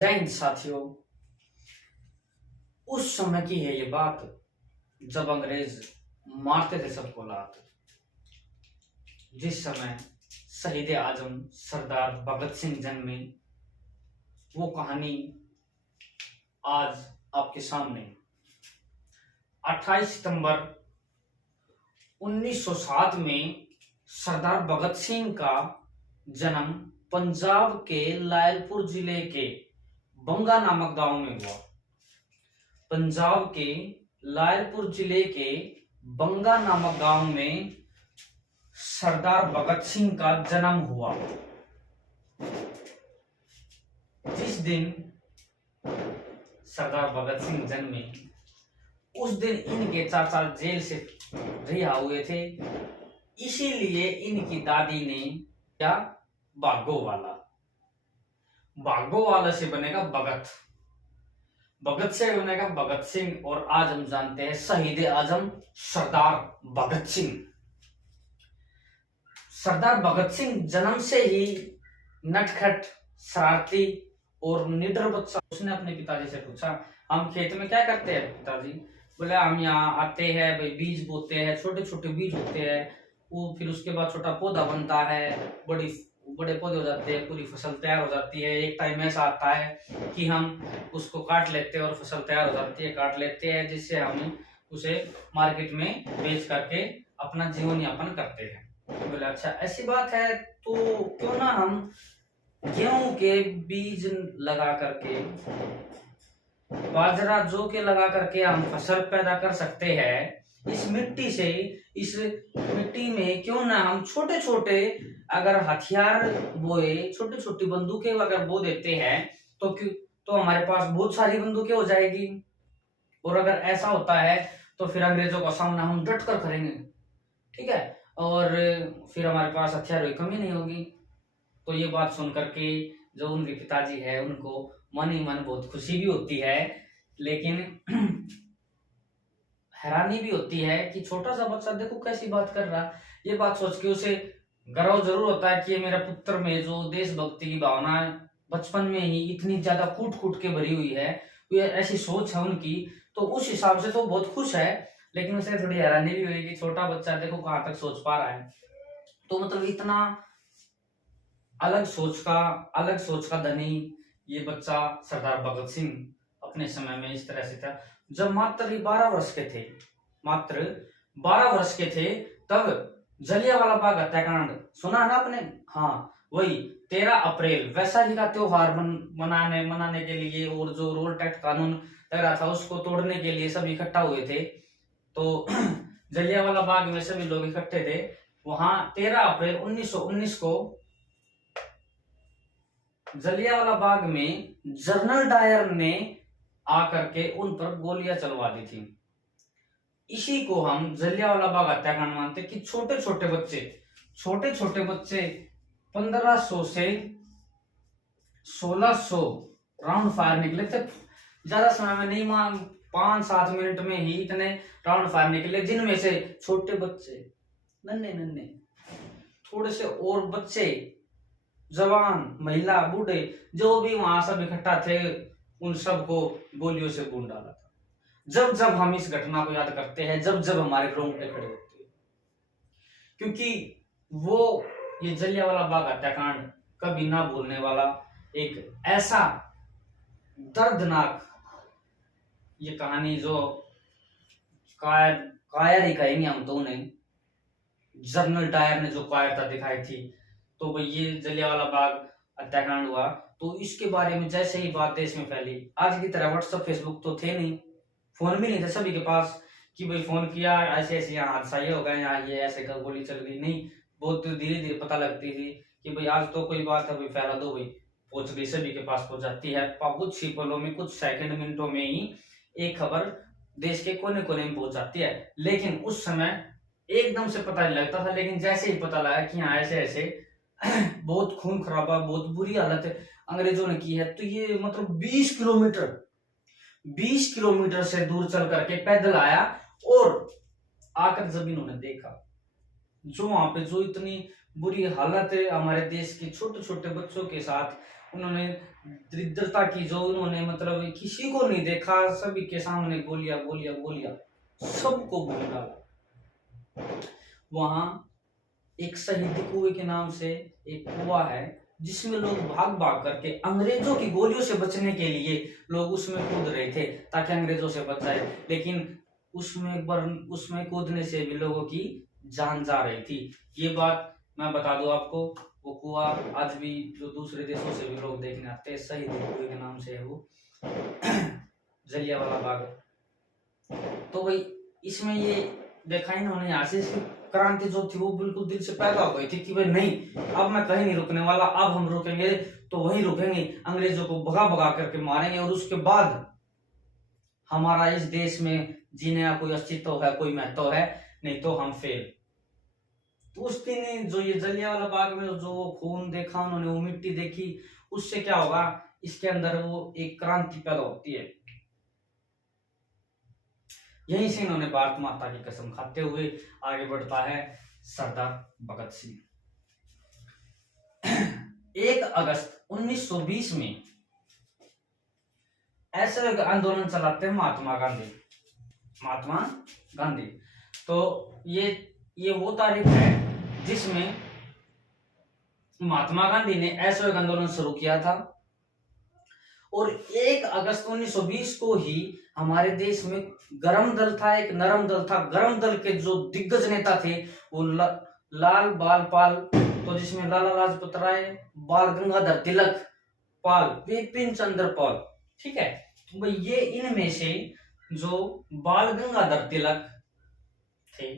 जय हिंद साथियों। उस समय की है ये बात जब अंग्रेज मारते थे सबको लात। जिस समय शहीद आजम सरदार भगत सिंह जन्मे, वो कहानी आज आपके सामने। 28 सितंबर 1907 में सरदार भगत सिंह का जन्म पंजाब के लायलपुर जिले के बंगा नामक गांव में हुआ। पंजाब के लायलपुर जिले के बंगा नामक गांव में सरदार भगत सिंह का जन्म हुआ। जिस दिन सरदार भगत सिंह जन्मे, उस दिन इनके चाचा जेल से रिहा हुए थे। इसीलिए इनकी दादी ने क्या भागो वाला से बनेगा भगत, भगत से बनेगा भगत सिंह, और आज हम जानते हैं शहीद आजम सरदार भगत सिंह। सरदार भगत सिंह जन्म से ही नटखट, शरारती और निडर बच्चा। उसने अपने पिताजी से पूछा, हम खेत में क्या करते हैं पिताजी? बोले, हम यहाँ आते हैं भाई, बीज बोते हैं, छोटे छोटे बीज होते हैं, वो फिर उसके बाद छोटा पौधा बनता है, बड़े पौधे हो जाते हैं, पूरी फसल तैयार हो जाती है। एक टाइम ऐसा आता है कि हम उसको काट लेते हैं और फसल तैयार हो जाती है, काट लेते हैं, जिससे हम उसे मार्केट में बेच करके अपना जीवन यापन करते हैं। बोले, अच्छा ऐसी बात है, तो क्यों ना हम गेहूं के बीज लगा करके, बाजरा जौ के लगा करके हम फसल पैदा कर सकते हैं। इस मिट्टी से, इस मिट्टी में क्यों ना हम छोटे छोटे अगर हथियार बोए, छोटी छोटी बंदूकें अगर बो देते हैं, तो हमारे पास बहुत सारी बंदूकें हो जाएगी। और अगर ऐसा होता है तो फिर अंग्रेजों का सामना हम डट कर करेंगे, ठीक है, और फिर हमारे पास हथियारों की कमी नहीं होगी। तो ये बात सुन करके जो उनके पिताजी है, उनको मन ही मन बहुत खुशी भी होती है, लेकिन हैरानी भी होती है कि छोटा सा बच्चा देखो कैसी बात कर रहा। ये बात सोच के उसे गर्व जरूर होता है कि ये मेरा पुत्र में जो देशभक्ति की भावना बचपन में ही इतनी ज्यादा कूट कूट के भरी हुई है, ये ऐसी सोच है उनकी, तो उस हिसाब से तो बहुत खुश है। लेकिन उसे थोड़ी हैरानी भी हुई कि छोटा बच्चा देखो कहाँ तक सोच पा रहा है। तो मतलब इतना अलग सोच का धनी ये बच्चा सरदार भगत सिंह अपने समय में इस तरह से था। जब मात्र 12 वर्ष के थे, मात्र 12 वर्ष के थे, तब जलियांवाला बाग हत्याकांड सुना है ना आपने? हाँ, वही 13 अप्रैल वैशाखी का त्योहार मनाने के लिए, और जो रोल टैक्स कानून लग रहा था उसको तोड़ने के लिए सब इकट्ठा हुए थे। तो जलियांवाला बाग में सभी लोग इकट्ठे थे। वहां 13 अप्रैल 1919 को जलियांवाला बाग में जनरल डायर ने आकर के उन पर गोलियां चलवा दी थी। इसी को हम जलियांवाला बाग हत्याकांड मानते कि छोटे छोटे बच्चे 1500 से 1600 राउंड फायर निकले थे। ज्यादा समय में नहीं, 5-7 मिनट में ही इतने राउंड फायर निकले, जिनमें से छोटे बच्चे, नन्हे थोड़े से और बच्चे, जवान, महिला, बूढ़े, जो भी वहां सब इकट्ठा थे, उन सबको गोलियों से भून डाला था। जब जब हम इस घटना को याद करते हैं, जब जब हमारे रोंगटे खड़े होते हैं, क्योंकि वो ये जलियांवाला बाग हत्याकांड कभी ना भूलने वाला एक ऐसा दर्दनाक ये कहानी, जो कायर ही कहेंगे हम तो उन्हें। जनरल डायर ने जो कायरता दिखाई थी, तो भाई ये जलियांवाला बाग हत्याकांड हुआ, तो इसके बारे में जैसे ही बात देश में फैली, आज की तरह व्हाट्सएप फेसबुक तो थे नहीं, फोन भी नहीं था सभी के पास कि भाई फोन किया ऐसे ऐसे यहाँ हादसा ये हो गया, यहाँ ये ऐसे गोली चल गई, नहीं, बहुत धीरे धीरे पता लगती थी कि भाई आज तो कोई बात है, भाई फैला दो, भाई पहुंच गई, सभी के पास पहुंच जाती है। कुछ ही पलों में, कुछ सेकंड मिनटों में ही एक खबर देश के कोने कोने में पहुंच जाती है। लेकिन उस समय एकदम से पता नहीं लगता था, लेकिन जैसे ही पता लगा कि हाँ ऐसे ऐसे बहुत खून खराबा, बहुत बुरी हालत अंग्रेजों ने की है, तो ये मतलब 20 किलोमीटर से दूर चल करके पैदल आया, और आकर जब इन्होंने देखा जो वहां पे जो इतनी बुरी हालत है हमारे देश के छोटे छोटे बच्चों के साथ, उन्होंने दरिद्रता की जो उन्होंने मतलब किसी को नहीं देखा, सभी के सामने गोलियां गोलियां गोलियां, सबको भूल डाला। वहां एक शहीद कुएं के नाम से एक कुआं है, जिसमें लोग भाग भाग करके अंग्रेजों की गोलियों से बचने के लिए लोग उसमें कूद रहे थे ताकि अंग्रेजों से बच जाए, लेकिन उसमें कूदने से भी लोगों की जान जा रही थी। ये बात मैं बता दूं आपको, वो कुआं आज भी जो दूसरे देशों से भी लोग देखने आते हैं, शहीद कुएं के नाम से है वो, जलियांवाला बाग। तो भाई इसमें ये देखा इन्होंने, यहाँ से क्रांति जो थी वो बिल्कुल दिल से पैदा हो गई थी कि भाई नहीं, अब मैं कहीं नहीं रुकने वाला, अब हम रुकेंगे तो वहीं रुकेंगे, अंग्रेजों को भगा भगा करके मारेंगे और उसके बाद हमारा इस देश में जीने का कोई अस्तित्व है, कोई महत्व है, नहीं तो हम फेल। तो उस दिन जो ये जलियांवाला बाग में जो वो खून देखा उन्होंने, वो मिट्टी देखी, उससे क्या होगा, इसके अंदर वो एक क्रांति पैदा होती है। यहीं से इन्होंने भारत माता की कसम खाते हुए आगे बढ़ता है सरदार भगत सिंह। 1 अगस्त 1920 में ऐसे एक आंदोलन चलाते हैं महात्मा गांधी। तो ये वो तारीख है जिसमें महात्मा गांधी ने ऐसे एक आंदोलन शुरू किया था, और 1 अगस्त 1920 को ही हमारे देश में गरम दल था, एक नरम दल था। गरम दल के जो दिग्गज नेता थे वो लाल बाल पाल, तो जिसमें लाला लाजपत राय, बाल गंगाधर तिलक, पाल, विपिन चंद्र पाल, ठीक है। तो भाई ये इनमें से जो बाल गंगाधर तिलक थे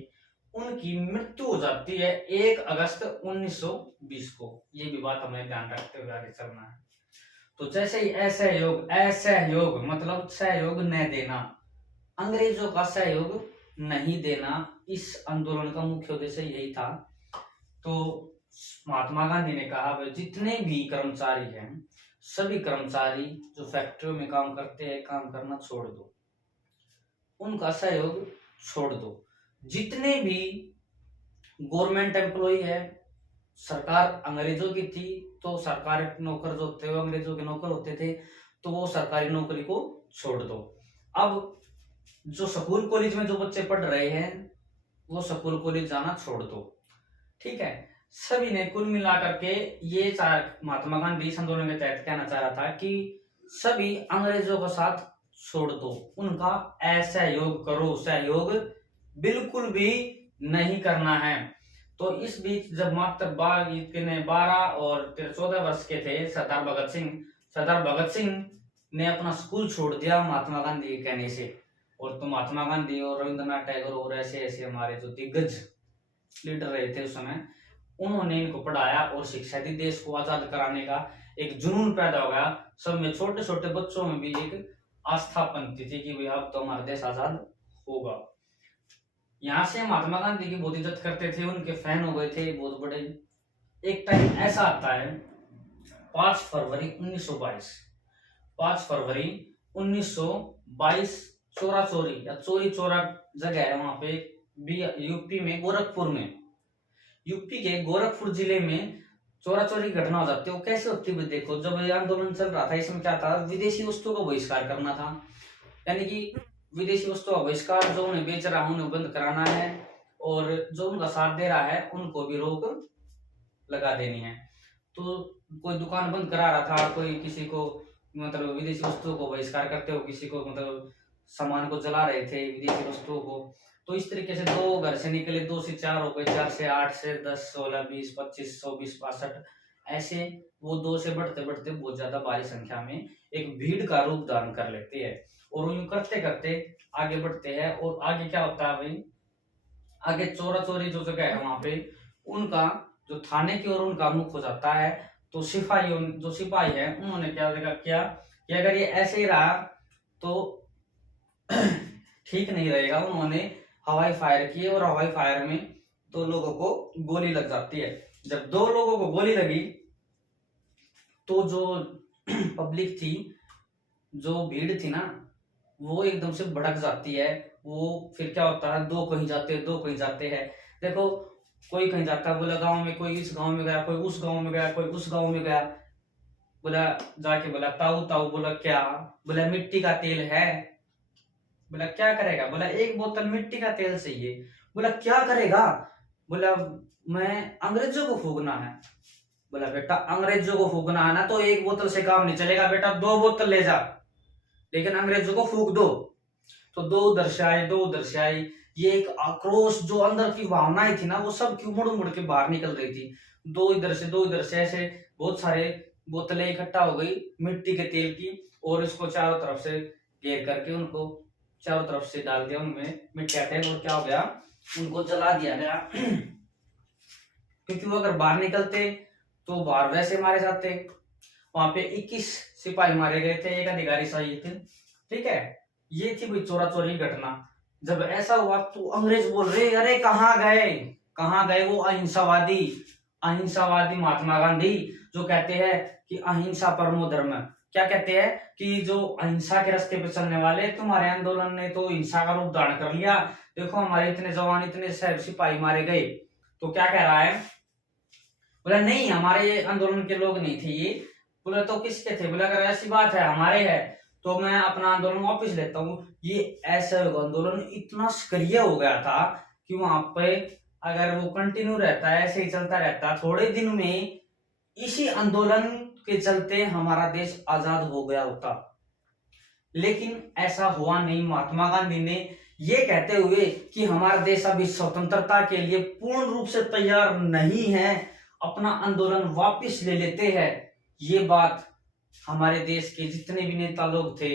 उनकी मृत्यु हो जाती है 1 अगस्त 1920 को। ये भी बात हमें ध्यान रखते हुए आगे चलना है। तो जैसे ही असहयोग मतलब सहयोग न देना, अंग्रेजों का सहयोग नहीं देना, इस आंदोलन का मुख्य उद्देश्य यही था। तो महात्मा गांधी ने कहा भाई जितने भी कर्मचारी हैं, सभी कर्मचारी जो फैक्ट्रियों में काम करते हैं, काम करना छोड़ दो, उनका सहयोग छोड़ दो। जितने भी गवर्नमेंट एम्प्लॉय है, सरकार अंग्रेजों की थी, तो सरकारी नौकर जो थे वो अंग्रेजों के नौकर होते थे, तो वो सरकारी नौकरी को छोड़ दो। अब जो स्कूल कॉलेज में जो बच्चे पढ़ रहे हैं वो स्कूल कॉलेज जाना छोड़ दो, ठीक है। सभी ने कुल मिलाकर के ये महात्मा गांधी इस आंदोलन के तहत कहना चाह रहा था कि सभी अंग्रेजों का साथ छोड़ दो, उनका असहयोग करो, सहयोग बिल्कुल भी नहीं करना है। तो इस बीच जब मात्र 12 और 14 वर्ष के थे सरदार भगत सिंह ने अपना स्कूल छोड़ दिया महात्मा गांधी के कहने से। और तो महात्मा गांधी और रविंद्रनाथ टैगोर और ऐसे हमारे जो दिग्गज लीडर रहे थे उस समय, उन्होंने इनको पढ़ाया और शिक्षा दी। देश को आजाद कराने का एक जुनून पैदा हो गया सब में, छोटे छोटे बच्चों में भी एक आस्था बनती थी कि भाई अब तो हमारा देश आजाद होगा। यहाँ से महात्मा गांधी की बहुत इज्जत करते थे, उनके फैन हो गए थे बहुत बड़े। एक टाइम ऐसा आता है 5 फरवरी 1922 चोरा चोरी या चोरी चोरा जगह है वहां पे यूपी में, यूपी के गोरखपुर जिले में चोरा चोरी की घटना हो जाती है। वो कैसे होती है देखो, जब ये आंदोलन चल रहा था इसमें क्या था, विदेशी वस्तुओं का बहिष्कार करना था, यानी कि विदेशी वस्तुओं का बहिष्कार, जो उन्हें बेच रहा है उन्हें बंद कराना है, और जो उनका साथ दे रहा है उनको भी रोक लगा देनी है। तो कोई दुकान बंद करा रहा था, कोई किसी को मतलब विदेशी वस्तुओं को बहिष्कार करते हो, किसी को मतलब सामान को जला रहे थे विदेशी वस्तुओं को। तो इस तरीके से 2 घर से निकले, 2 से 4 हो गए, 4 से 8 से 10, 16, 20, 25, 24, 62, ऐसे वो 2 से बढ़ते बढ़ते बहुत ज्यादा भारी संख्या में एक भीड़ का रूप धारण कर लेते हैं। और यूं करते करते आगे बढ़ते हैं, और आगे क्या होता है भाई, आगे चोरा चोरी जो जगह है वहां पे उनका जो थाने की ओर उनका मुख हो जाता है। तो जो सिपाही है उन्होंने क्या किया कि अगर ये ऐसे ही रहा तो ठीक नहीं रहेगा। उन्होंने हवाई फायर किए, और हवाई फायर में 2 लोगों को गोली लग जाती है। जब 2 लोगों को गोली लगी तो जो पब्लिक थी, जो भीड़ थी ना, वो एकदम से भड़क जाती है। वो फिर क्या होता है, 2 कहीं जाते हैं। देखो कोई कहीं जाता है, बोला गांव में, कोई इस गांव में गया, कोई उस गांव में गया, कोई उस गांव में गया। बोला, जाके बोला ताऊ ताऊ, बोला क्या? बोला मिट्टी का तेल है। बोला क्या करेगा? बोला एक बोतल मिट्टी का तेल चाहिए। बोला क्या करेगा? बोला मैं अंग्रेजों को फूकना है। बोला बेटा अंग्रेजों को फूकना है ना तो एक बोतल से काम नहीं चलेगा बेटा, 2 बोतल ले जा, लेकिन अंग्रेजों को फूक दो। तो दो उधर से आए, दो उधर से आई। ये एक आक्रोश, जो अंदर की भावनाएं थी ना, वो सब क्यों मुड़ मुड़ के बाहर निकल रही थी। दो इधर से, दो इधर से, ऐसे बहुत सारे बोतलें इकट्ठा हो गई मिट्टी के तेल की, और इसको चारों तरफ से घेर करके उनको चारों तरफ से डाल दिया उनमें मिट्टी तेल, और क्या हो गया, उनको जला दिया गया। क्योंकि वो अगर बाहर निकलते तो बाहर वैसे मारे जाते। वहां पे 21 सिपाही मारे गए थे, एक अधिकारी शहीद थे। ठीक है, ये थी कोई चोरा चोरी घटना। जब ऐसा हुआ तो अंग्रेज बोल रहे अरे कहाँ गए, कहाँ गए वो अहिंसावादी, अहिंसावादी महात्मा गांधी, जो कहते हैं कि अहिंसा परमो धर्म। क्या कहते हैं कि जो अहिंसा के रास्ते पे चलने वाले, तुम्हारे आंदोलन ने तो हिंसा का रूप धारण कर लिया, देखो हमारे इतने जवान, इतने सिपाही मारे गए। तो क्या कह रहा है? बोला नहीं हमारे आंदोलन के लोग नहीं थे ये। बोला तो किसके थे? बोला अगर ऐसी बात है हमारे है तो मैं अपना आंदोलन वापस लेता हूँ। ये ऐसा आंदोलन इतना सक्रिय हो गया था कि वहां पे अगर वो कंटिन्यू रहता है, ऐसे ही चलता रहता, थोड़े दिन में इसी आंदोलन के चलते हमारा देश आजाद हो गया होता। लेकिन ऐसा हुआ नहीं। महात्मा गांधी ने ये कहते हुए कि हमारा देश अभी स्वतंत्रता के लिए पूर्ण रूप से तैयार नहीं है, अपना आंदोलन वापस ले लेते हैं। ये बात हमारे देश के जितने भी नेता लोग थे,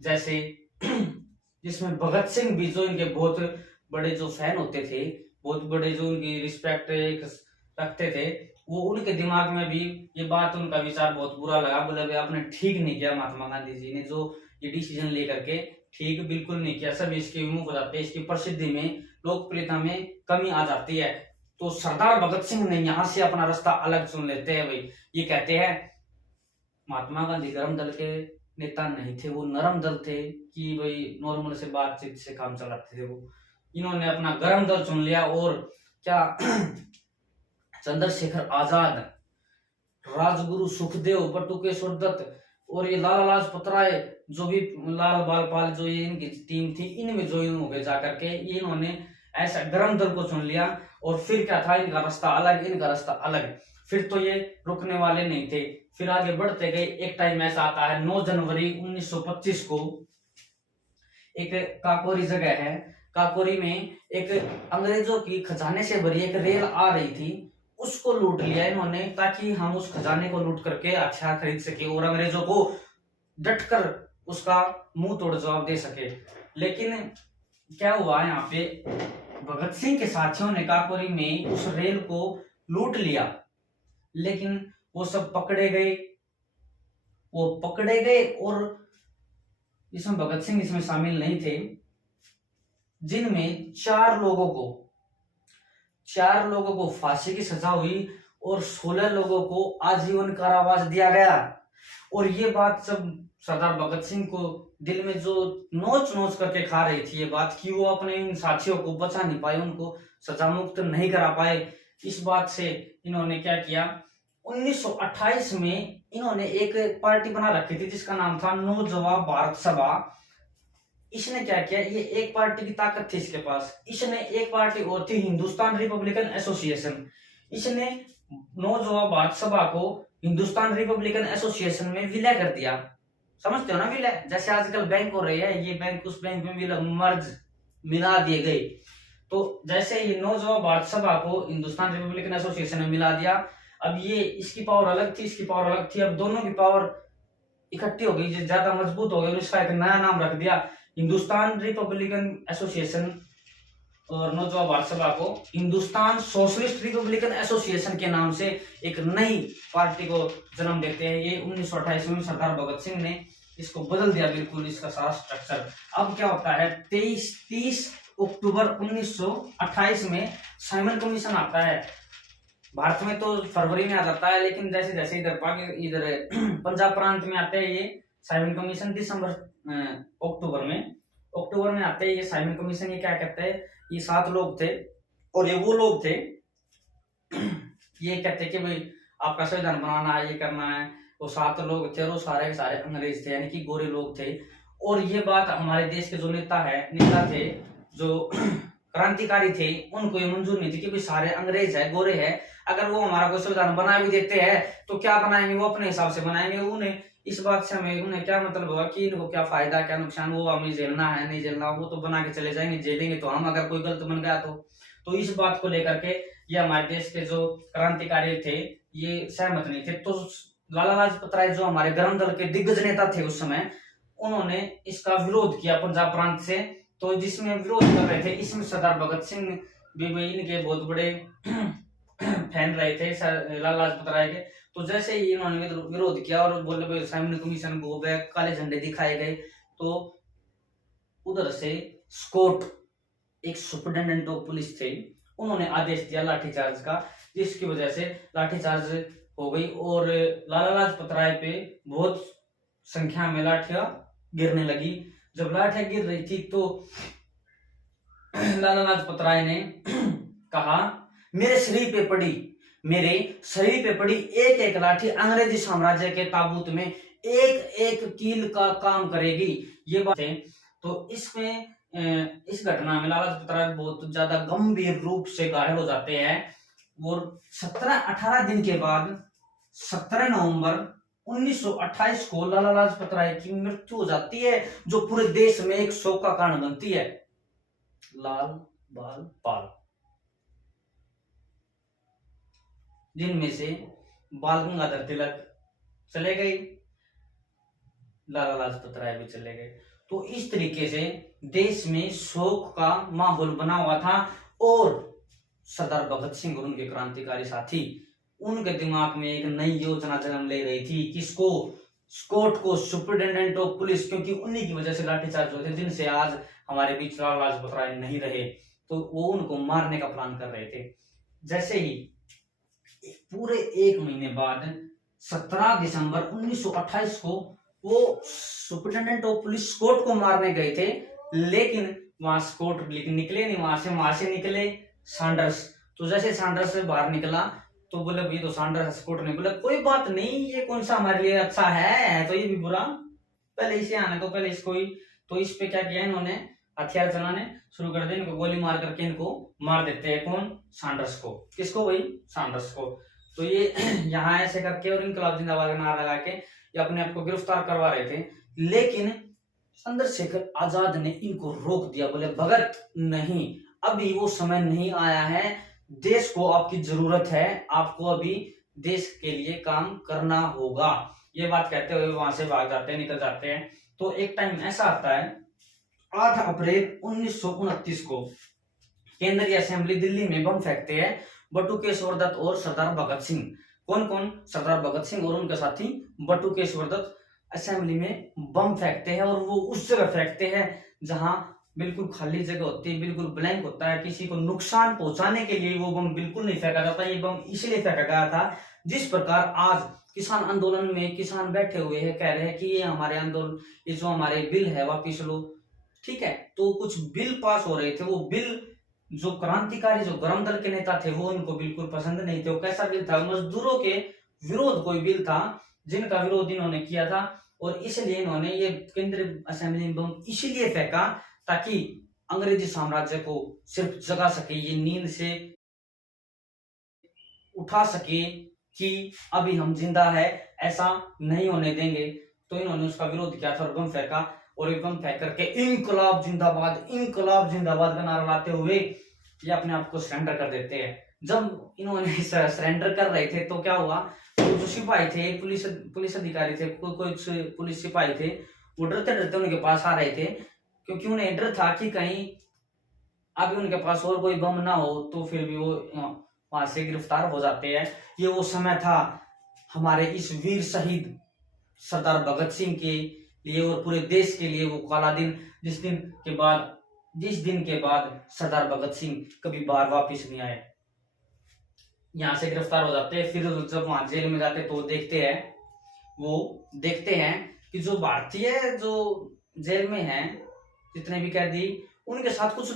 जैसे जिसमें भगत सिंह भी, जो इनके बहुत बड़े जो फैन होते थे, बहुत बड़े जो उनकी रिस्पेक्ट रखते थे, वो उनके दिमाग में भी ये बात, उनका विचार बहुत बुरा लगा। बोले भाई आपने ठीक नहीं किया, महात्मा गांधी जी ने जो ये डिसीजन लेकर के ठीक बिल्कुल नहीं किया, सब इसके विमुख हो जाते हैं, इसकी प्रसिद्धि में, लोकप्रियता में कमी आ जाती है। तो सरदार भगत सिंह ने यहाँ से अपना रास्ता अलग चुन लेते हैं। भाई ये कहते हैं महात्मा गांधी गर्म दल के नेता नहीं थे, वो नरम दल थे, कि भाई नॉर्मल से बातचीत से काम चलाते थे वो। इन्होंने अपना गर्म दल चुन लिया। और क्या चंद्रशेखर आजाद, राजगुरु सुखदेव, बटुकेश्वर दत्त और ये लाला लाजपत राय, जो भी लाल बाल पाल, जो ये इनकी टीम थी, इनमें ज्वाइन हो गए जाकर के। इन्होंने ऐसा गर्म दल को चुन लिया। और फिर क्या था, इनका रास्ता अलग, इनका रास्ता अलग। फिर तो ये रुकने वाले नहीं थे, फिर आगे बढ़ते गए। एक टाइम ऐसा आता है 9 जनवरी 1925 को, एक काकोरी जगह है, काकोरी में एक अंग्रेजों की खजाने से भरी एक रेल आ रही थी, उसको लूट लिया इन्होंने, ताकि हम उस खजाने को लूट करके हथियार खरीद सके और अंग्रेजों को डटकर उसका मुंह तोड़ जवाब दे सके। लेकिन क्या हुआ, यहाँ पे भगत सिंह के साथियों ने काकोरी में उस रेल को लूट लिया, लेकिन वो सब पकड़े गए, वो पकड़े गए। और इसमें भगत सिंह इसमें शामिल नहीं थे, जिनमें 4 लोगों को फांसी की सजा हुई और 16 लोगों को आजीवन कारावास दिया गया। और ये बात सब सरदार भगत सिंह को दिल में जो नोच नोच करके खा रही थी, ये बात कि वो अपने इन साथियों को बचा नहीं पाए, उनको सजा मुक्त नहीं करा पाए। इस बात से इन्होंने क्या किया, 1928 में इन्होंने एक पार्टी बना रखी थी जिसका नाम था नौजवान भारत सभा। इसने क्या किया, ये एक पार्टी की ताकत थी इसके पास। इसने एक पार्टी और थी हिंदुस्तान रिपब्लिकन एसोसिएशन, इसने नौजवान भारत सभा को हिंदुस्तान रिपब्लिकन एसोसिएशन में विलय कर दिया। समझते हो ना विलय, जैसे आजकल बैंक हो रही है, ये बैंक उस बैंक में विलय, मर्ज, मिला दिए गए। तो जैसे ये नौजवान भारत सभा को हिंदुस्तान रिपब्लिकन एसोसिएशन में मिला दिया, अब ये इसकी पावर अलग थी, इसकी पावर अलग थी, अब दोनों की पावर इकट्ठी हो गई, ज्यादा मजबूत हो गई। इसका एक नया नाम रख दिया, हिंदुस्तान रिपब्लिकन एसोसिएशन, और नौजवान भारत सभा को हिंदुस्तान सोशलिस्ट रिपब्लिकन एसोसिएशन के नाम से एक नई पार्टी को जन्म देते हैं। ये 1928 में सरदार भगत सिंह ने इसको बदल दिया बिल्कुल, इसका सारा स्ट्रक्चर। अब क्या होता है, 30 अक्टूबर 1928 में साइमन कमीशन आता है। भारत में तो फरवरी में आ जाता है, लेकिन जैसे जैसे इधर पंजाब प्रांत में आते हैं ये साइमन कमीशन, अक्टूबर में आते हैं ये साइमन कमीशन। ये क्या कहते हैं, ये 7 लोग थे, और ये वो लोग थे ये कहते कि भाई आपका संविधान बनाना है, ये करना है, वो 7 लोग थे और वो सारे के सारे अंग्रेज थे, यानी कि गोरे लोग थे। और ये बात हमारे देश के जो नेता थे, जो क्रांतिकारी थे, उनको ये मंजूर नहीं थी कि भाई सारे अंग्रेज है, गोरे है, अगर वो हमारा कोई संविधान बना भी देते हैं तो क्या बनाएंगे, वो अपने हिसाब से बनाएंगे। उन्हें इस बात से हमें उन्हें क्या मतलब होगा कि इनको क्या फायदा क्या नुकसान, वो हमें झेलना है नहीं झेलना, वो तो बना के चले जाएंगे, झेलेंगे तो हम, अगर कोई गलत बन गया तो इस बात को लेकर के ये हमारे देश के जो क्रांतिकारी थे ये सहमत नहीं थे। तो लाला लाजपत राय जो हमारे गरम दल के दिग्गज नेता थे उस समय, उन्होंने इसका विरोध किया पंजाब प्रांत से। तो जिसमें विरोध कर रहे थे, इसमें सरदार भगत सिंह भी इनके बहुत बड़े फैन रहे थे लाला लाजपत राय के। तो जैसे ही इन्होंने विरोध किया और बोले भाई साइमन कमीशन गो बैक, काले झंडे दिखाए गए, तो उधर से स्कॉट, एक सुपरिटेंडेंट ऑफ पुलिस थे, उन्होंने आदेश दिया लाठीचार्ज का, जिसकी वजह से लाठीचार्ज हो गई और लाला लाजपत राय पे बहुत संख्या में लाठियां गिरने लगी। जब लाठियां गिर रही थी तो लाला लाजपत राय ने कहा, मेरे शरीर पे पड़ी एक एक लाठी अंग्रेजी साम्राज्य के ताबूत में एक एक कील का काम करेगी। ये बात है। तो इसमें इस घटना में लाला लाजपत राय बहुत ज्यादा गंभीर रूप से घायल हो जाते हैं और 17-18 दिन के बाद 17 नवंबर 1928 को लाला लाजपत राय की मृत्यु हो जाती है, जो पूरे देश में एक शोक का कारण बनती है। लाल बाल पाल, जिनमें से बाल गंगाधर तिलक चले गए, लाला लाजपत राय भी चले गए। तो इस तरीके से देश में शोक का माहौल बना हुआ था और सरदार भगत सिंह और उनके क्रांतिकारी साथी, उनके दिमाग में एक नई योजना जन्म ले रही थी, किसको, स्कॉट को, सुपरिटेंडेंट ऑफ पुलिस, क्योंकि उन्हीं की वजह से लाठीचार्ज हुए थे, जिनसे आज हमारे बीच लाला लाजपत राय नहीं रहे। तो वो उनको मारने का प्लान कर रहे थे। जैसे ही पूरे एक महीने बाद 17 दिसंबर 1928 को वो सुपरिटेंडेंट ऑफ पुलिस स्कॉट को मारने गए थे, लेकिन वहां स्कॉट निकले नहीं, वहां से निकले सैंडर्स। तो जैसे सैंडर्स से बाहर निकला तो बोले भाई, तो सैंडर्स स्कॉट ने बोला कोई बात नहीं, ये कौन सा हमारे लिए अच्छा है, तो ये भी बुरा, पहले इसे आने तो पहले इसको ही। तो इस पे क्या किया इन्होंने, हथियार चलाने शुरू कर दिए, इनको गोली मार करके इनको मार देते हैं। कौन, सैंडर्स को। किसको, भाई सैंडर्स को। तो ये यहाँ ऐसे करके और इनकलाब जिंदाबाद का नारा लगा के ये अपने आप को गिरफ्तार करवा रहे थे, लेकिन चंद्रशेखर आजाद ने इनको रोक दिया। बोले भगत नहीं, अभी वो समय नहीं आया है, देश को आपकी जरूरत है, आपको अभी देश के लिए काम करना होगा। ये बात कहते हुए वहां से भाग जाते हैं, निकल जाते हैं। तो एक टाइम ऐसा आता है 8 अप्रैल 1929 को केंद्रीय असेंबली दिल्ली में बम फेंकते हैं बटुकेश्वर दत्त और सरदार भगत सिंह। कौन कौन, सरदार भगत सिंह और उनके साथी बटुकेश्वर दत्त असेंबली में बम फेंकते हैं, और वो उस जगह फेंकते हैं जहां बिल्कुल खाली जगह होती है, बिल्कुल ब्लैंक होता है, किसी को नुकसान पहुंचाने के लिए वो बम बिल्कुल नहीं फेंका जाता। ये बम इसलिए फेंका गया था, जिस प्रकार आज किसान आंदोलन में किसान बैठे हुए हैं, कह रहे हैं कि ये हमारे आंदोलन, ये जो हमारे बिल है वापिस लो, ठीक है। तो कुछ बिल पास हो रहे थे, वो बिल जो क्रांतिकारी, जो गरम दल के नेता थे, वो इनको बिल्कुल पसंद नहीं थे। वो कैसा बिल था, मजदूरों के विरोध कोई बिल था, जिनका विरोध इन्होंने किया था, और इसलिए इन्होंने ये केंद्रीय असेंबली में बम इसीलिए फेंका ताकि अंग्रेजी साम्राज्य को सिर्फ जगा सके, ये नींद से उठा सके कि अभी हम जिंदा है, ऐसा नहीं होने देंगे। तो इन्होंने उसका विरोध किया था और बम फेंका, और एक बम फेंक करके इंकलाब जिंदाबाद का नारा लाते हुए ये अपने आप को सरेंडर कर देते हैं। जब इन्होंने सरेंडर कर रहे थे तो क्या हुआ, तो जो सिपाही थे, पुलिस अधिकारी थे, कोई पुलिस सिपाही थे, वो डरते डरते उनके पास आ रहे थे, क्योंकि उन्हें डर था कि कहीं अभी उनके पास और कोई बम ना हो तो फिर भी वो वहां से गिरफ्तार हो जाते हैं। ये वो समय था हमारे इस वीर शहीद सरदार भगत सिंह के लिए और पूरे देश के लिए, वो काला दिन, जिस दिन के बाद सरदार भगत सिंह कभी बाहर वापिस नहीं आए, यहाँ से गिरफ्तार हो जाते हैं। फिर जब वहां जेल में जाते तो देखते हैं कि जो भारतीय जो जेल में हैं, जितने भी कैदी, उनके साथ कुछ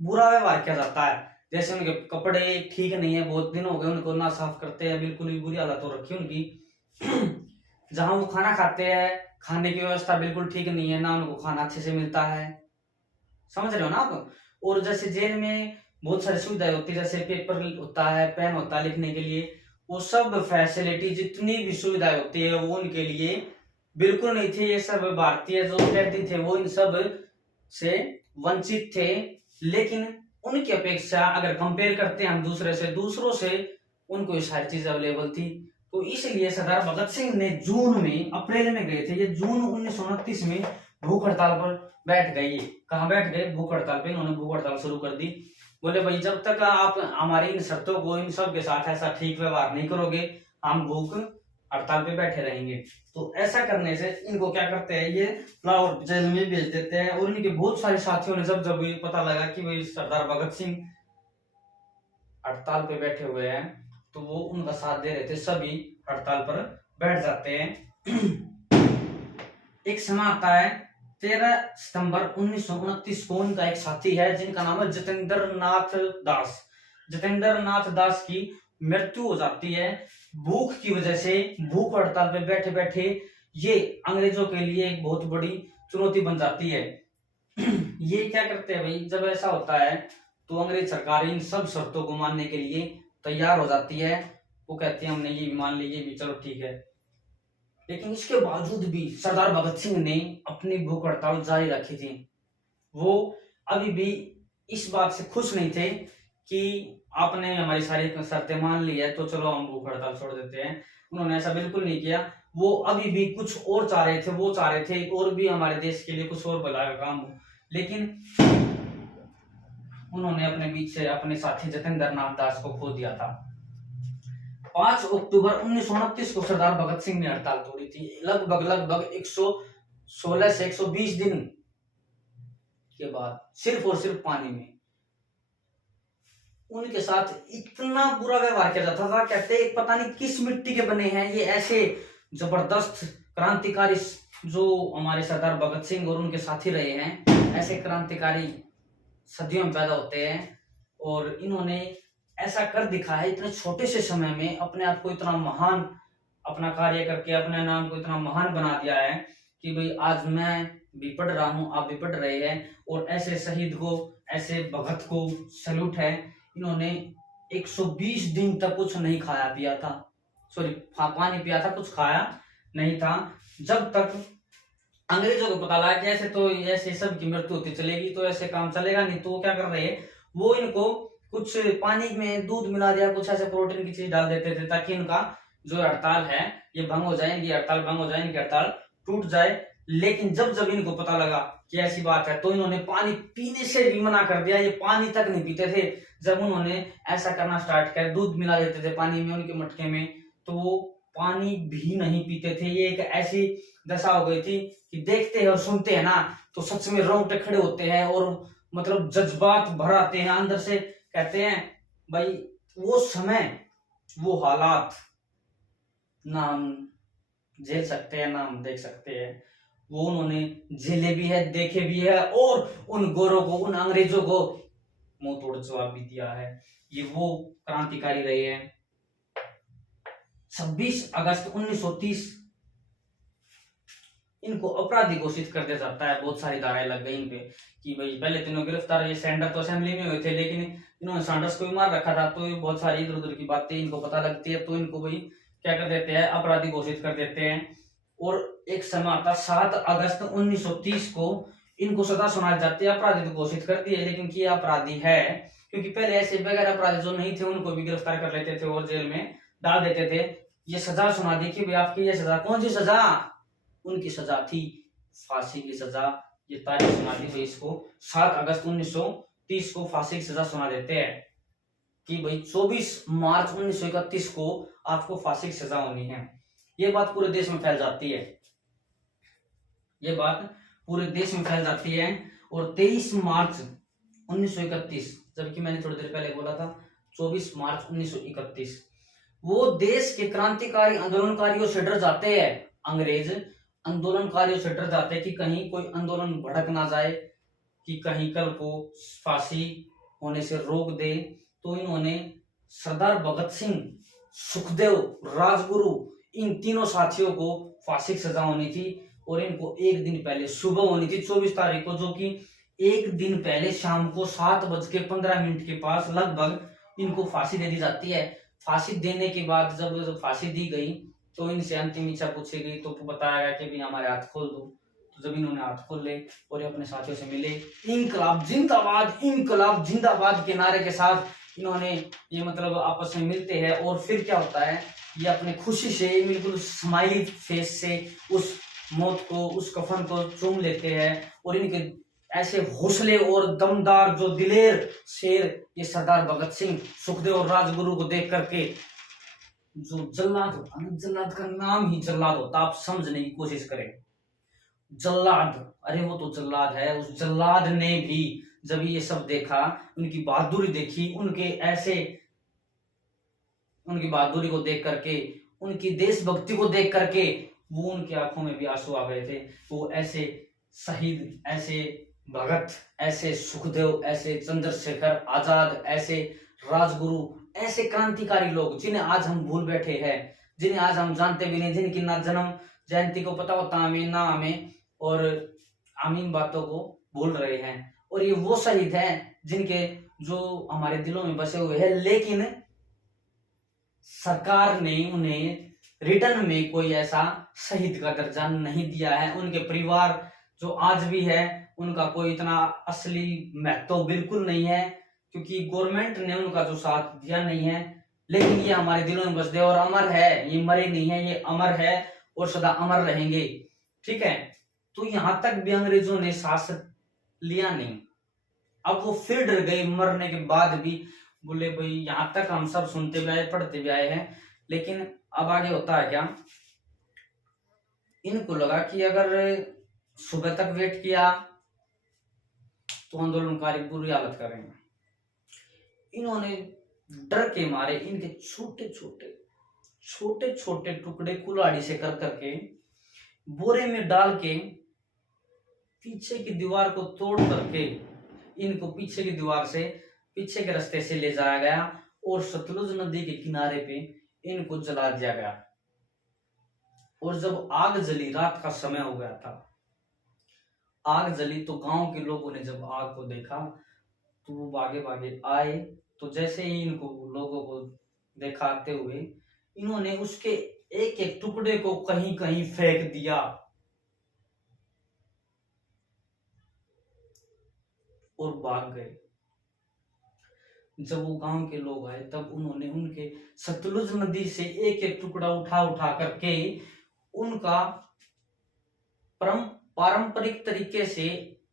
बुरा व्यवहार किया जाता है। जैसे उनके कपड़े ठीक नहीं है, बहुत दिन हो गए उनको ना साफ करते हैं, बिल्कुल ही बुरी हालत हो रखी है उनकी। जहां वो खाना खाते हैं, खाने की व्यवस्था बिल्कुल ठीक नहीं है, ना उनको खाना अच्छे से मिलता है। समझ रहे हो ना आप? और जैसे जेल में बहुत सारी सुविधाएं होती है, जैसे पेपर होता है, पेन होता है लिखने के लिए, वो सब फैसिलिटी जितनी भी सुविधाएं होती है वो उनके लिए बिल्कुल नहीं थी। ये सब भारतीय जो कैदी थे वो इन सब से वंचित थे। लेकिन उनकी अपेक्षा अगर कंपेयर करते हैं हम दूसरों से उनको ये सारी चीज अवेलेबल थी। तो इसलिए सरदार भगत सिंह ने जून में, अप्रैल में गए थे, ये जून 1929 में भूख हड़ताल पर बैठ गए। कहाँ बैठ गए? भूख हड़ताल पे। इन्होंने भूख हड़ताल शुरू कर दी। बोले भाई जब तक आप हमारी इन शर्तों को, इन सब के साथ ऐसा ठीक व्यवहार नहीं करोगे, हम भूख हड़ताल पे बैठे रहेंगे। तो ऐसा करने से इनको क्या करते हैं, ये लाहौर जेल में भेज देते हैं। और इनके बहुत सारे साथियों ने जब जब ये पता लगा कि भाई सरदार भगत सिंह हड़ताल पे बैठे हुए हैं, तो वो उनका साथ दे रहे थे, सभी हड़ताल पर बैठ जाते हैं। एक समय आता है 13 सितंबर 1929 को, इनका एक साथी है जिनका नाम है जितेंद्र नाथ दास। जितेंद्र नाथ दास की मृत्यु हो जाती है भूख की वजह से। भूख हड़ताल पे बैठे बैठे ये अंग्रेजों के लिए एक बहुत बड़ी चुनौती बन जाती है। ये क्या करते हैं भाई, जब ऐसा होता है तो अंग्रेज सरकार इन सब शर्तों को मानने के लिए तैयार हो जाती है। वो कहती है हमने ये भी मान ली, ये भी चलो ठीक है। लेकिन इसके बावजूद भी सरदार भगत सिंह ने अपनी भूख हड़ताल जारी रखी थी। वो अभी भी इस बात से खुश नहीं थे कि आपने हमारी सारी शर्तें मान ली है तो चलो हम भूख हड़ताल छोड़ देते हैं। उन्होंने ऐसा बिल्कुल नहीं किया। वो अभी भी कुछ और चाह रहे थे, वो चाह रहे थे और भी हमारे देश के लिए कुछ और भला का काम हो। लेकिन उन्होंने अपने बीच से अपने साथी जितेंद्र नाथ दास को खो दिया था। 5 अक्टूबर 1929 को सरदार भगत सिंह ने हड़ताल तोड़ी थी। लगभग 116 से 120 दिन के बाद, सिर्फ और सिर्फ पानी में। उनके साथ इतना बुरा व्यवहार किया जाता था, कहते एक पता नहीं किस मिट्टी के बने हैं ये ऐसे जबरदस्त क्रांतिकारी जो हमारे सरदार भगत सिंह और उनके साथी रहे हैं। ऐसे क्रांतिकारी सदियों में पैदा होते हैं और इन्होंने ऐसा कर दिखा है इतने छोटे से समय में, अपने आप को इतना महान, अपना कार्य करके अपने नाम को इतना महान बना दिया है कि भाई आज मैं भी पढ़ रहा हूँ, आप भी पढ़ रहे हैं। और ऐसे शहीद को, ऐसे भगत को सैल्यूट है। इन्होंने 120 दिन तक कुछ नहीं खाया पिया था, सॉरी पानी पिया था, कुछ खाया नहीं था। जब तक अंग्रेजों को पता लगा कि ऐसे तो ऐसे सबकी मृत्यु होती चलेगी तो ऐसे काम चलेगा नहीं, तो वो क्या कर रहे हैं, वो इनको कुछ पानी में दूध मिला दिया, कुछ ऐसे प्रोटीन की चीज डाल देते थे ताकि इनका जो हड़ताल है ये भंग हो जाए, इनकी हड़ताल भंग हो जाए, इनकी हड़ताल टूट जाए। लेकिन जब जब इनको पता लगा कि ऐसी बात है तो इन्होंने पानी पीने से भी मना कर दिया। ये पानी तक नहीं पीते थे। जब उन्होंने ऐसा करना स्टार्ट किया, दूध मिला देते थे पानी में उनके मटके में, तो वो पानी भी नहीं पीते थे। ये एक ऐसी दशा हो गई थी कि देखते हैं और सुनते हैं ना तो सच में रोंगटे खड़े होते हैं और मतलब जज्बात भर आते हैं अंदर से। कहते हैं भाई वो समय, वो हालात ना हम झेल सकते हैं ना हम देख सकते हैं। वो उन्होंने झेले भी है, देखे भी है और उन गोरों को, उन अंग्रेजों को मुंह तोड़ जवाब भी दिया है। ये वो क्रांतिकारी रहे हैं। 26 अगस्त 1930 इनको अपराधी घोषित कर दिया जाता है। बहुत सारी धाराएं लग गई इन पे कि भाई पहले तीनों गिरफ्तार, ये सैंडर तो असेंबली में हुए थे लेकिन इन्होंने सैंडर्स को भी मार रखा था, तो बहुत सारी इधर उधर की बातें इनको पता लगती है तो इनको भाई क्या कर देते हैं, अपराधी घोषित कर देते हैं। और एक समय आता 7 अगस्त 1930 को इनको सजा सुनाई जाती है। अपराधी तो घोषित कर दिए लेकिन कि अपराधी है, क्योंकि पहले ऐसे बगैर अपराधी जो नहीं थे उनको भी गिरफ्तार कर लेते थे और जेल में डाल देते थे। ये सजा सुना दी कि भाई आपकी ये सजा, कौन सी सजा, उनकी सजा थी फांसी की सजा। ये तारीख सुना दी भाई इसको 7 अगस्त 1930 को फांसी की सजा सुना देते हैं कि भाई 24 मार्च 1931 को आपको फांसी की सजा होनी है। ये बात पूरे देश में फैल जाती है, ये बात पूरे देश में फैल जाती है। और 23 मार्च 1931, जबकि मैंने थोड़ी देर पहले बोला था 24 मार्च 1931, वो देश के क्रांतिकारी आंदोलनकारियों से डर जाते हैं। अंग्रेज आंदोलनकारियों से डर जाते हैं कि कहीं कोई आंदोलन भड़क ना जाए, कि कहीं कल को फांसी होने से रोक दे। तो इन्होंने सरदार भगत सिंह, सुखदेव, राजगुरु, इन तीनों साथियों को फांसी की सजा होनी थी और इनको एक दिन पहले सुबह होनी थी 24 तारीख को, जो कि एक दिन पहले शाम को 7:15 के पास लगभग इनको फांसी दे दी जाती है। फांसी देने के बाद जब फांसी दी गई तो इनसे अंतिम इच्छा पूछी गई तो बताया गया कि भी हमारे हाथ खोल दो। तो जब इन्होंने हाथ खोल ले और ये अपने साथियों से मिले, इंकलाब जिंदाबाद के नारे के साथ इन्होंने ये मतलब आपस में मिलते हैं। और फिर क्या होता है, ये अपने खुशी से बिल्कुल स्माइली फेस से उस मौत को, उस कफन को चूम लेते हैं। और इनके ऐसे हौसले और दमदार जो दिलेर शेर ये सरदार भगत सिंह, सुखदेव और राजगुरु को देख करके जो जल्लाद होता है, जल्लाद का नाम ही जल्लाद होता, आप समझने की कोशिश करें। जल्लाद, अरे वो तो जल्लाद है। उस जल्लाद ने भी जब ये सब देखा, उनकी बहादुरी देखी, उनकी बहादुरी को देख करके, उनकी देशभक्ति को देख करके वो उनकी आंखों में भी आंसू आ गए थे। वो ऐसे शहीद, ऐसे भगत, ऐसे सुखदेव, ऐसे चंद्रशेखर आजाद, ऐसे राजगुरु, ऐसे क्रांतिकारी लोग जिन्हें आज हम भूल बैठे हैं, जिन्हें आज हम जानते भी नहीं, जिनकी ना जन्म जयंती को पता होता हमें, ना हमें, और हम इन बातों को भूल रहे हैं। और ये वो शहीद हैं जिनके जो हमारे दिलों में बसे हुए हैं, लेकिन सरकार ने उन्हें रिटर्न में कोई ऐसा शहीद का दर्जा नहीं दिया है। उनके परिवार जो आज भी है उनका कोई इतना असली महत्व बिल्कुल नहीं है, क्योंकि गवर्नमेंट ने उनका जो साथ दिया नहीं है। लेकिन ये हमारे दिलों में बसते और अमर है, ये मरे नहीं है, ये अमर है और सदा अमर रहेंगे। ठीक है, तो यहां तक भी अंग्रेजों ने शासन लिया नहीं। अब वो फिर डर गए, मरने के बाद भी बोले भाई यहां तक हम सब सुनते भी आए, पढ़ते भी आए हैं, लेकिन अब आगे होता है क्या, इनको लगा कि अगर सुबह तक वेट किया तो आंदोलनकारी बुरी हालत करेंगे। इन्होंने डर के मारे इनके छोटे छोटे टुकड़े कुल्हाड़ी से कर करके बोरे में डाल के पीछे की दीवार को तोड़ करके इनको पीछे की दीवार से, पीछे के रास्ते से ले जाया गया और सतलुज नदी के किनारे पे इनको जला दिया गया। और जब आग जली, रात का समय हो गया था, आग जली तो गांव के लोगों ने जब आग को देखा तो वो भागे भागे आए। तो जैसे ही इनको लोगों को दिखाते हुए इन्होंने उसके एक एक टुकड़े को कहीं कहीं फेंक दिया और भाग गए। जब वो गांव के लोग आए तब उन्होंने उनके सतलुज नदी से एक एक टुकड़ा उठा उठा करके उनका पारंपरिक तरीके से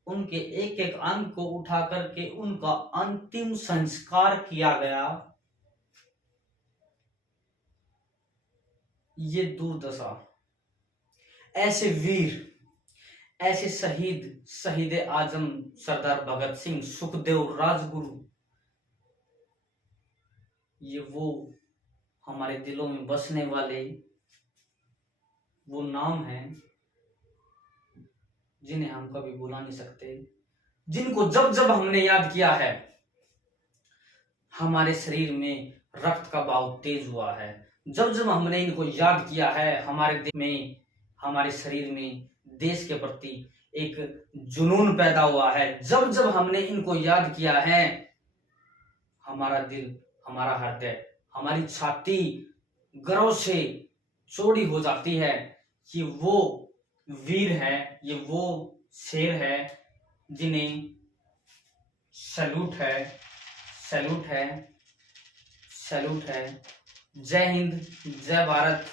उनके एक एक अंग को उठा करके उनका अंतिम संस्कार किया गया। ये दुर्दशा, ऐसे वीर, ऐसे शहीद आजम सरदार भगत सिंह, सुखदेव, राजगुरु, ये वो हमारे दिलों में बसने वाले वो नाम हैं जिन्हें हम कभी भुला नहीं सकते, जिनको जब जब हमने याद किया है हमारे शरीर में रक्त का बहाव तेज हुआ है। जब जब हमने इनको याद किया है हमारे शरीर में देश के प्रति एक जुनून पैदा हुआ है। जब जब हमने इनको याद किया है हमारा दिल, हमारा हृदय, हमारी छाती गर्व से चौड़ी हो जाती है कि वो वीर है, ये वो शेर है जिन्हें सैल्यूट है, सैल्यूट है, सैल्यूट है। जय हिंद, जय भारत।